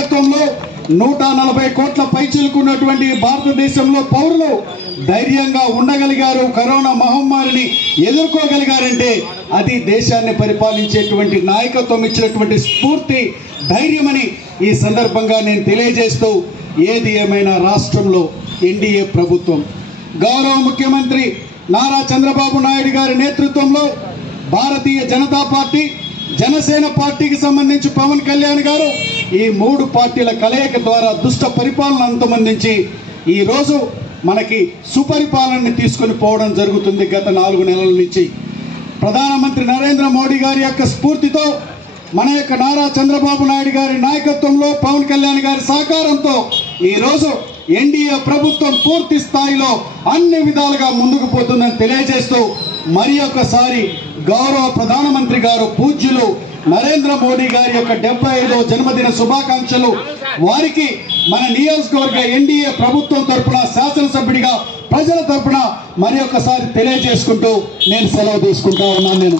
నాయకత్వంలో 140 కోట్ల పైచిలుకున్నటువంటి భారతదేశంలో పౌరులు ధైర్యంగా ఉండగలిగారు, కరోనా మహమ్మారిని ఎదుర్కోగలిగారంటే అది దేశాన్ని పరిపాలించేటువంటి నాయకత్వం ఇచ్చినటువంటి స్ఫూర్తి, ధైర్యమని ఈ సందర్భంగా నేను తెలియజేస్తూ, ఏది ఏమైనా రాష్ట్రంలో ఎన్డీఏ ప్రభుత్వం గౌరవ ముఖ్యమంత్రి నారా చంద్రబాబు నాయుడు గారి నేతృత్వంలో భారతీయ జనతా పార్టీ, జనసేన పార్టీకి సంబంధించి పవన్ కళ్యాణ్ గారు ఈ 3 పార్టీల కలయిక ద్వారా దుష్ట పరిపాలన అంతమందించి ఈరోజు మనకి సుపరిపాలనని తీసుకొని పోవడం జరుగుతుంది. గత 4 నెలల నుంచి ప్రధానమంత్రి నరేంద్ర మోడీ గారి యొక్క స్ఫూర్తితో, మన యొక్క నారా చంద్రబాబు నాయుడు గారి నాయకత్వంలో, పవన్ కళ్యాణ్ గారి సహకారంతో ఈరోజు ఎన్డీఏ ప్రభుత్వం పూర్తి స్థాయిలో అన్ని విధాలుగా ముందుకు పోతుందని తెలియజేస్తూ, మరి ఒకసారి గౌరవ ప్రధానమంత్రి గారు పూజ్యులు నరేంద్ర మోడీ గారి యొక్క 75వ జన్మదిన శుభాకాంక్షలు వారికి మన నియోజకవర్గ ఎన్డీఏ ప్రభుత్వం తరపున, శాసనసభ్యుడిగా ప్రజల తరపున మరి ఒకసారి తెలియజేసుకుంటూ నేను సెలవు తీసుకుంటా ఉన్నాను.